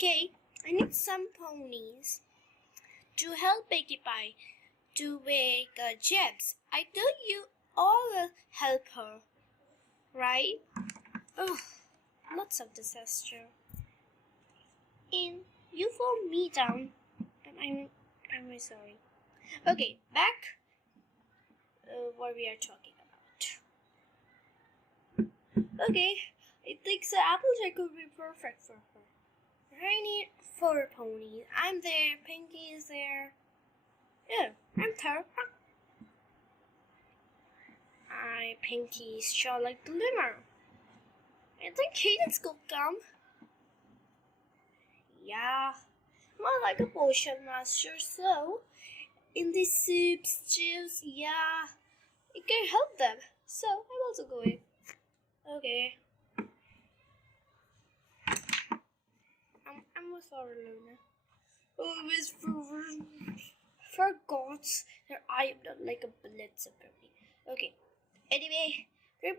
Okay, I need some ponies to help Pinkie Pie to make gems. I thought you all will help her, right? Oh, lots of disaster. And you fall me down. I'm very sorry. Okay, back what we are talking about. Okay, I think the Applejack could be perfect for her. I need 4 ponies. I'm there. Pinkie is there. Yeah, I'm there. Pinkie's shot like the limmer. I think Cadence could come. Yeah, more like a potion master, so in the soups, juice, yeah, it can help them. So I'm also going. Okay. I'm sorry, Luna. Always forgot that I am not like a blitzer baby. Okay. Anyway, you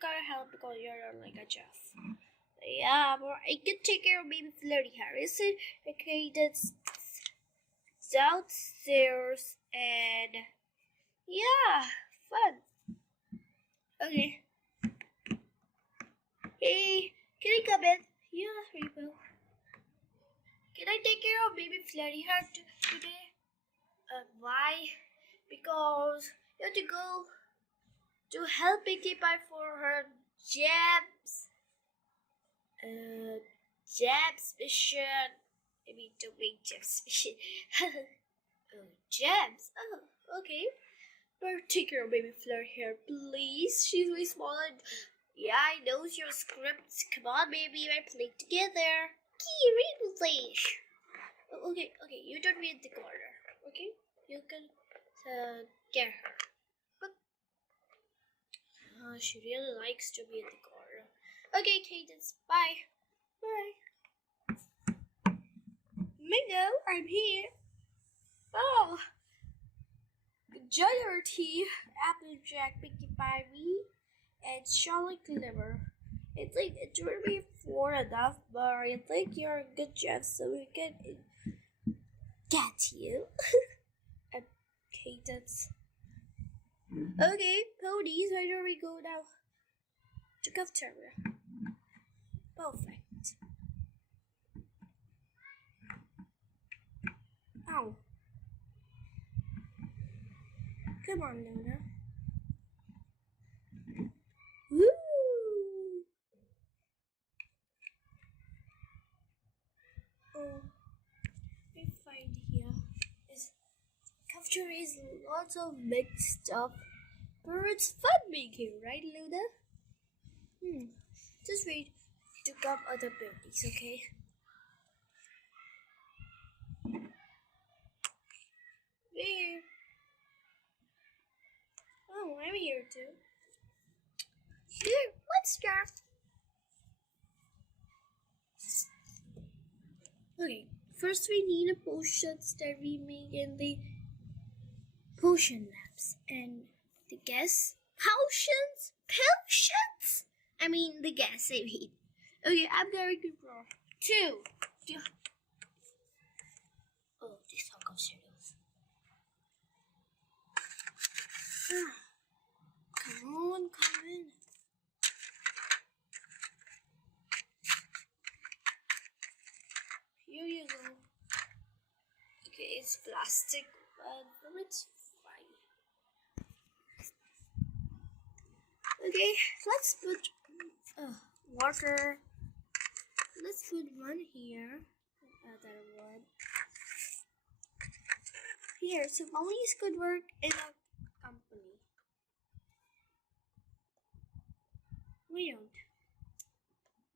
gotta help because you're not like a Jeff. Yeah, but I can take care of baby Flirty Harris. Okay, that's downstairs and yeah, fun. Okay. Hey, can I come in? Yeah, Repo. Can I take care of baby Flirty Heart today? Why? Because you have to go to help Pinkie Pie for her jabs. Jabs mission. Maybe to make jabs mission. Jabs. Oh, okay. But take care of baby Fleur here, please. She's way small and yeah, I know your scripts. Come on, baby, we're playing together. Key, read please. Okay, you don't be in the corner. Okay, you can get her. But she really likes to be in the corner. Okay, Cadence, bye. Mingo, I'm here. Oh, Jagger tea, Applejack, Pinkie Pie, and Charlotte Clever. I think it would be 4 enough, but I think you're a good chef, so we can get you. Okay, that's okay. Ponies, where do we go now? To cafeteria. Perfect. Ow. Come on, Luna. Woo! Oh, I find here is cafeteria is lots of big stuff, but it's fun making, right, Luna? Just wait to come other buildings, okay? Where? Oh, I'm here too. Here, let's start. Okay, first we need a potions that we make in the potion labs. And the gas? Potions? Potions? I mean the gas, I mean. Okay, I'm very good for 2. Oh, this hunk of cereals. Come on, come in. Here you go. Okay, it's plastic, but it's fine. Okay, let's put water. Let's put one here. Another one. Here, so ponies could work in a company. We don't.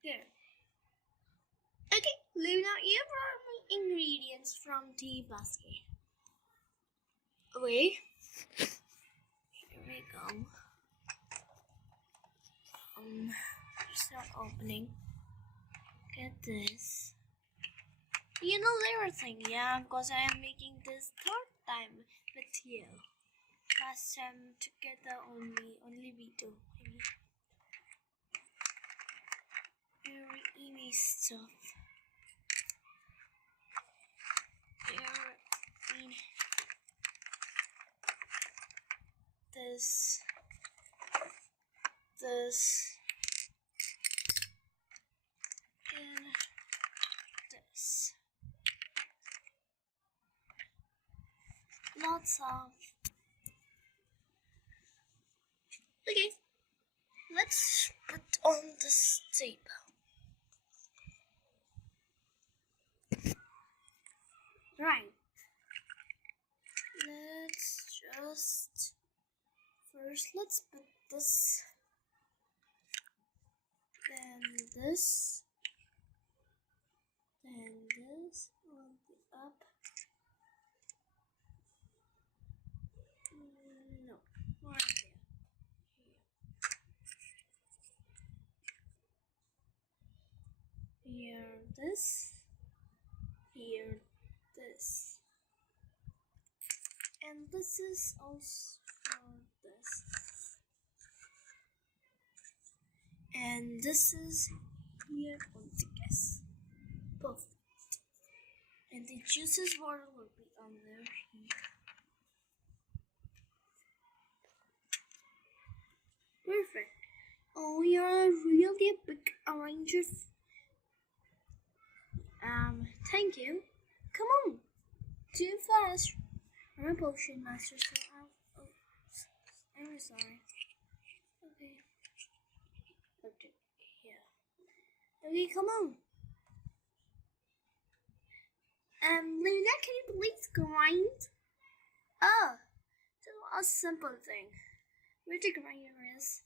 There. Okay, Luna, you brought me ingredients from the basket. Wait. Here we go. It's not opening. Get this. You know everything, yeah, because I am making this 3rd time with you. Last time together only we do. Very easy stuff. this, and this. Lots of. Okay, let's put on this tape. Right. Let's put this, then this on the up. No, right there. Here this, here this, and this is also this, and this is here on the gas. Perfect. And the juices water will be under here. Perfect. Oh, you're really a big arranger. Thank you. Come on. Too fast. I'm a potion master, so I'm sorry. Okay. Okay, yeah. Okay, come on. Luna, can you please grind? Oh, so a simple thing. Where the grinder is?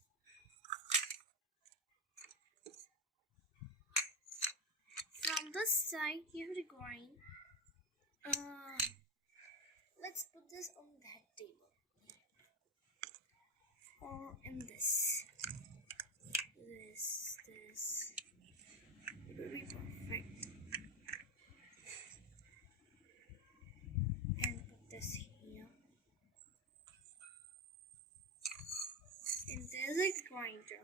From this side, you have to grind. Let's put this on that table. Or in this. This. It will be perfect. And put this here. And there's a grinder.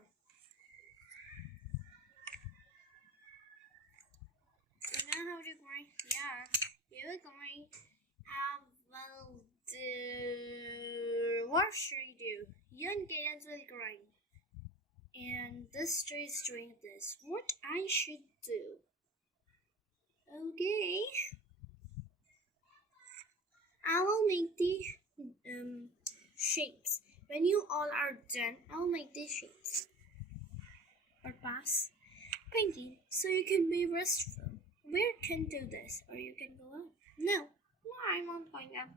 You know how to grind? Yeah. You're going. Well, what should I do? Young kids will grind. And this tray is doing this. What I should do? Okay. I will make the shapes. When you all are done, I'll make the shapes. Or pass. Pinky, so you can be restful. Where can do this? Or you can go out. No, I won't find out.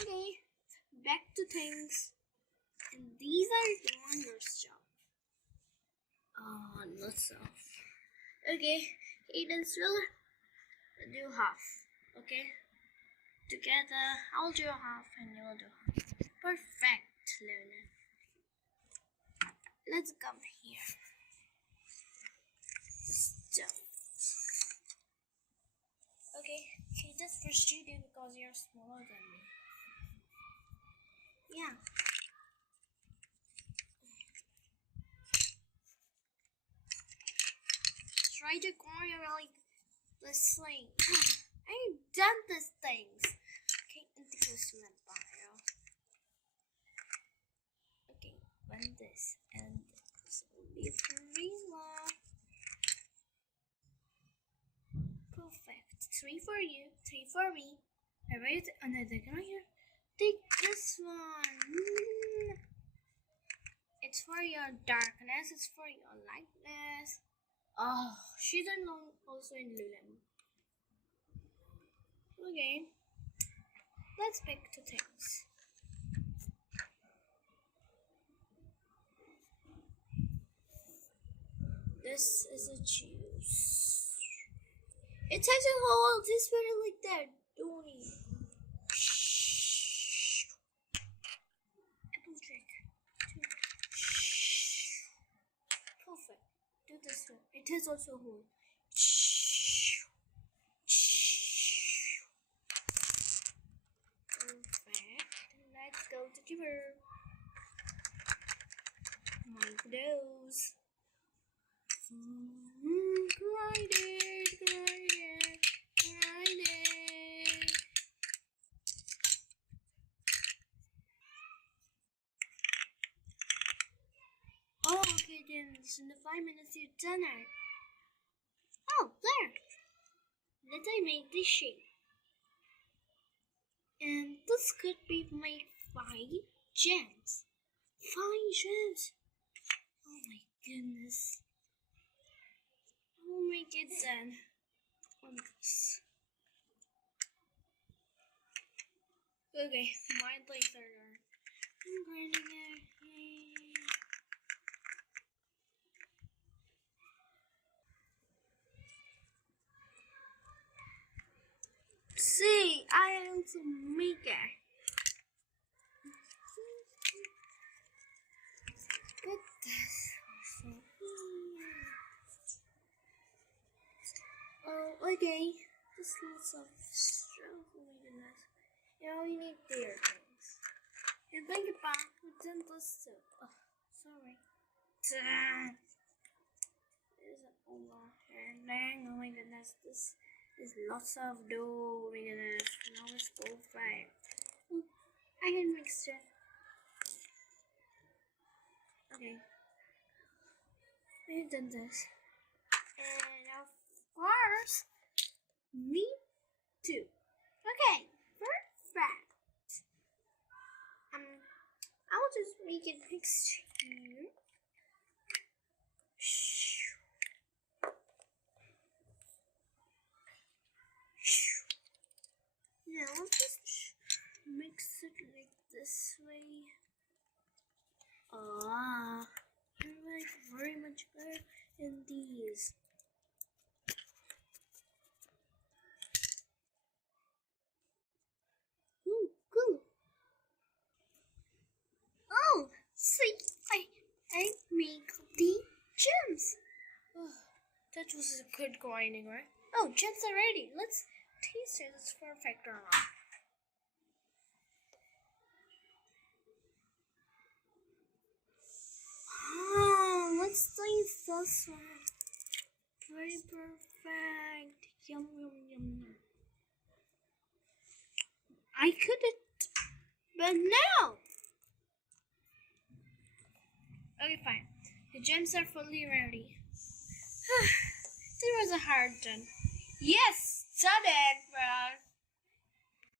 Okay, back to things. And these are the wonders job. Oh, not so. Okay, Aiden's will do half. Okay, together I'll do half and you'll do half. Perfect, Luna. Let's come here. Stuff. Okay, just first you do because you're smaller than me. Yeah. Try to corner like this thing. I've done these things. Okay, and the goes to my bio. Okay, one this and this will be 3 more. Perfect. 3 for you, 3 for me. Alright, another guy here. Take this one. It's for your darkness, it's for your lightness. Oh, she's also in Lulem. Okay, let's back to things. This is a juice. It has a hole. This very like that, don't it? Apple trick. Perfect. Do this one. It has also a hole. Perfect. Let's go to the river. Like those. Grind it. goodness, in the 5 minutes you've done it. Oh, there. Let I make this shape. And this could be made 5 gems. 5 gems. Oh my goodness. I'll make it then. On this. Okay, my legs are done. I'm grinding it. Yay. See, I also make it. But this also. Oh, okay. This lots of stuff. Oh my goodness. Now we need bigger things. And think about what's in this too. Oh, sorry. There's an overhang. Oh my goodness. This is lots of dough. Oh my goodness. Now it's perfect. Oh, I can mix it. Okay. I've done this. And of course, me too. Okay, perfect. I'll just make it mix here. Now I'll just mix it like this way. Ah, you're like very much better in these. Ooh, cool. Oh, see, I make the gems. Oh, that was a good grinding, right? Oh, gems are ready. Let's taste it. It's perfect or not. Oh, let's taste this one. Very perfect. Yum, yum, yum. I couldn't, but now. Okay, fine. The gems are fully ready. That was a hard one. Yes, done it, bro.